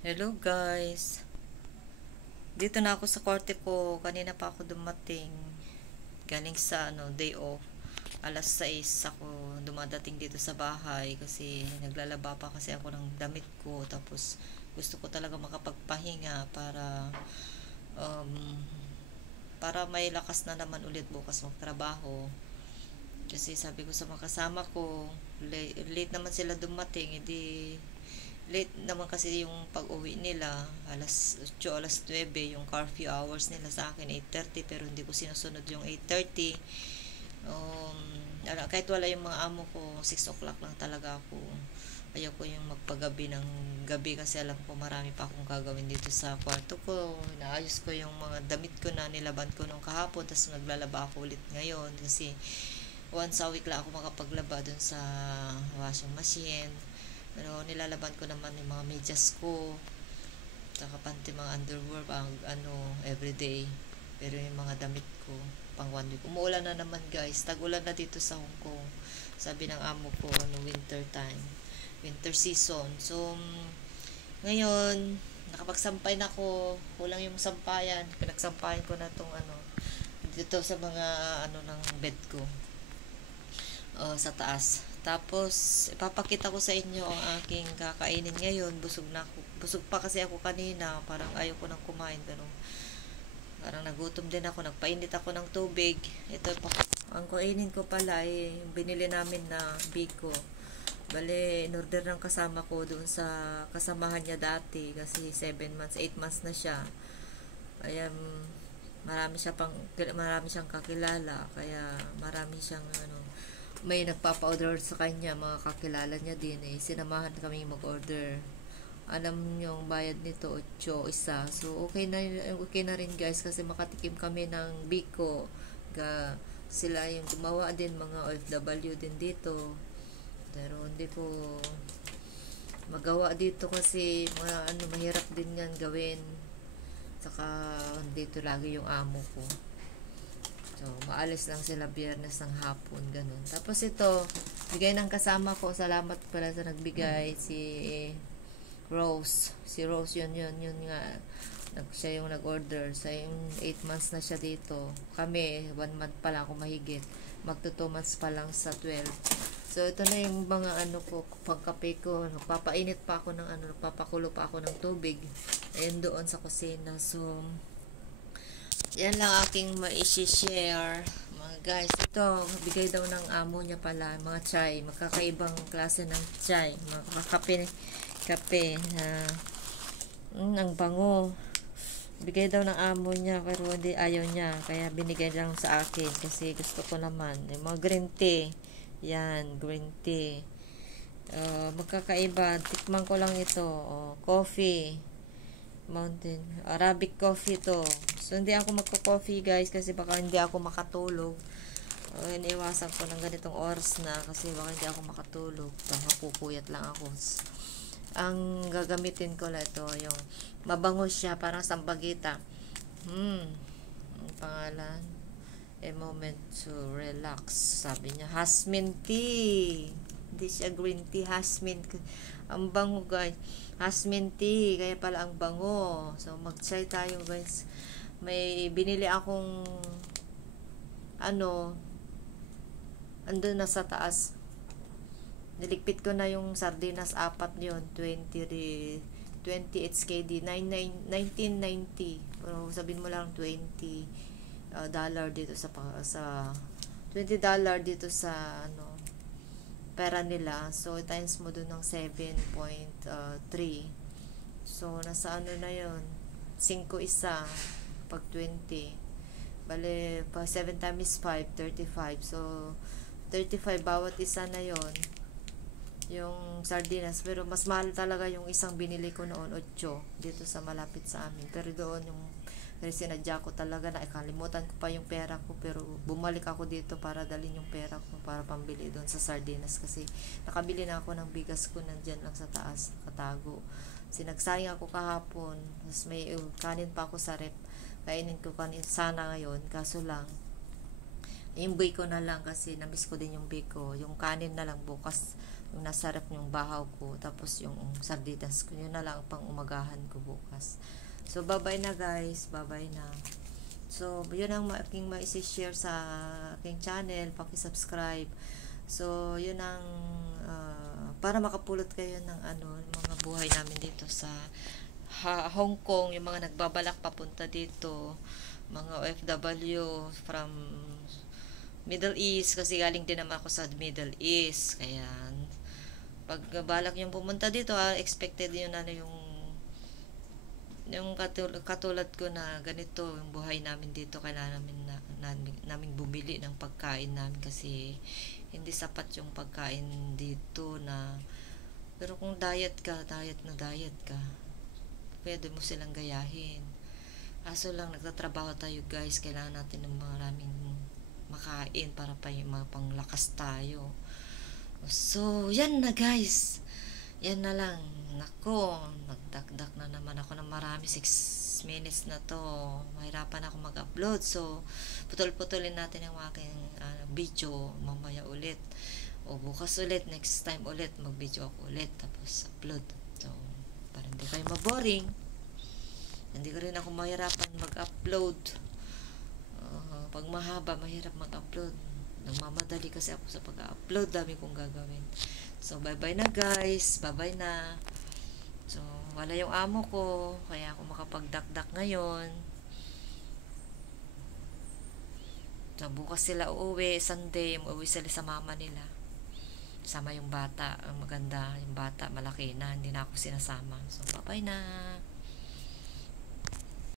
Hello guys. Dito na ako sa korte ko. Kanina pa ako dumating. Galing sa day off. Alas 6 ako dumadating dito sa bahay kasi naglalaba pa kasi ako ng damit ko. Tapos gusto ko talaga makapagpahinga um, para may lakas na naman ulit bukas magtrabaho. Kasi sabi ko sa mga kasama ko, late naman sila dumating, edi late naman kasi yung pag-uwi nila, alas 8, alas 9, yung curfew hours nila sa akin 8:30, pero hindi ko sinusunod yung 8:30. Kahit wala yung mga amo ko, 6 o'clock lang talaga ako. Ayaw ko yung magpagabi ng gabi kasi alam ko marami pa akong gagawin dito sa kwarto ko. Inaayos ko yung mga damit ko na nilaban ko nung kahapon, tapos naglalaba ako ulit ngayon kasi once a week lang ako makapaglaba dun sa washing machine. Pero nilalaban ko naman yung mga medyas ko, saka panty, mga underwear, everyday. Pero yung mga damit ko, pang 1 week. Umuulan na naman guys, tag-ulan na dito sa Hong Kong. Sabi ng amo ko, winter time, winter season. So, ngayon, nakapagsampay na ako, kulang yung sampayan. Pinagsampayan ko na tong dito sa mga ng bed ko, sa taas. Tapos, ipapakita ko sa inyo ang aking kakainin ngayon. Busog na ako. Busog pa kasi ako kanina. Parang ayaw ko nang kumain. Pero, parang nagutom din ako. Nagpainit ako ng tubig. Ito, ang kainin ko pala ay binili namin na biko. Bale, in-order ng kasama ko doon sa kasamahan niya dati. Kasi 7 months, 8 months na siya. Kaya, marami siyang kakilala. Kaya, marami siyang may nagpapa-order sa kanya, mga kakilala niya din sinamahan kami mag-order. Alam niyo yung bayad nito 8 isa. So okay na rin guys kasi makatikim kami ng biko. Sila yung gumawa din, mga OFW din dito. Pero hindi ko magawa dito kasi mahirap din yan gawin. Saka dito lagi yung amo ko. So, maalis lang sila biyernes ng hapon, ganun. Tapos ito, bigay ng kasama ko. Salamat pala sa nagbigay. Si Rose. Si Rose, yun nga. Siya yung nag-order. Sa yung 8 months na siya dito. Kami, 1 month pa lang ako mahigit. Magto 2 months pa lang sa 12. So, ito na yung mga ko, pagkape ko. Nagpapainit pa ako nagpapakulo pa ako ng tubig. Ayun doon sa kusina. So, yan lang aking ma-share mga guys. Ito, bigay daw ng amo niya pala, mga chai, magkakaibang klase ng chai, mga kape na ang bango. Bigay daw ng amo niya pero hindi, ayaw niya, kaya binigay lang sa akin kasi gusto ko naman yung mga green tea. Yan, green tea. Magkakaiba, tikman ko lang ito. Coffee Mountain Arabic coffee to. So hindi ako magko-coffee guys kasi baka hindi ako makatulog. Iniwasan ko ng ganitong oras na kasi baka hindi ako makatulog. Baka pupuyat lang ako. Ang gagamitin ko lang ito, yung mabango siya, parang sampagita. Ang pangalan, a moment to relax. Sabi niya, Jasmine tea. Hindi siya green tea, jasmine. Ang bango guys. Jasmine tea, kaya pala ang bango. So, mag-try tayo guys. May binili akong andun na sa taas. Niligpit ko na yung sardinas, 4 yun. 20 HKD. 1990. Pero sabihin mo lang 20 dollar dito sa $20 dito sa pera nila. So, times mo dun ng 7.3. So, nasa na yun? 5 isa. Pag 20. Bale, pag 7 times 5, 35. So, 35 bawat isa na yon yung sardinas. Pero, mas mahal talaga yung isang binili ko noon, 8. Dito sa malapit sa amin. Pero doon, yung sinadya ko talaga na ikalimutan ko pa yung pera ko, pero bumalik ako dito para dalhin yung pera ko para pambili doon sa sardinas kasi nakabili na ako ng bigas ko nandyan lang sa taas, nakatago. Sinagsayang ako kahapon, tapos may kanin pa ako sa rep, kainin ko kanin sana ngayon, kaso lang yung bake ko na lang kasi namiss ko din yung bake ko, yung kanin na lang bukas yung nasarap yung bahaw ko, tapos yung sardinas ko, yun na lang pang umagahan ko bukas. So bye bye na guys, bye bye na. So yun ang aking ma-share sa aking channel, paki-subscribe. So yun ang para makapulot kayo ng mga buhay namin dito sa Hong Kong, yung mga nagbabalak papunta dito, mga OFW from Middle East, kasi galing din naman ako sa Middle East. Kaya pag balak yung pumunta dito, expected yun yung katulad ko na ganito yung buhay namin dito. Kailangan namin bumili ng pagkain namin kasi hindi sapat yung pagkain dito na, pero kung diet ka, pwede mo silang gayahin. Aso lang, nagtatrabaho tayo guys, kailangan natin ng maraming makain para panglakas tayo. So yan na guys, yan na lang. Nako, nagdakdak na naman ako ng marami. 6 minutes na to, mahirapan ako mag-upload. So putol-putulin natin yung aking video mamaya ulit, o bukas ulit, next time ulit mag-video ako ulit, tapos upload. So para hindi kayo maboring, hindi ko rin ako mahirapan mag-upload. Pag mahaba, mahirap mag-upload. Nagmamadali kasi ako sa pag-upload, dami kong gagawin. So bye bye na guys, bye bye na. So wala yung amo ko, kaya ako makapagdakdak ngayon. So bukas sila uuwi, Sunday, uuwi sila sa mama nila. Sama yung bata, ang maganda, yung bata malaki na, hindi na ako sinasama. So bye bye na.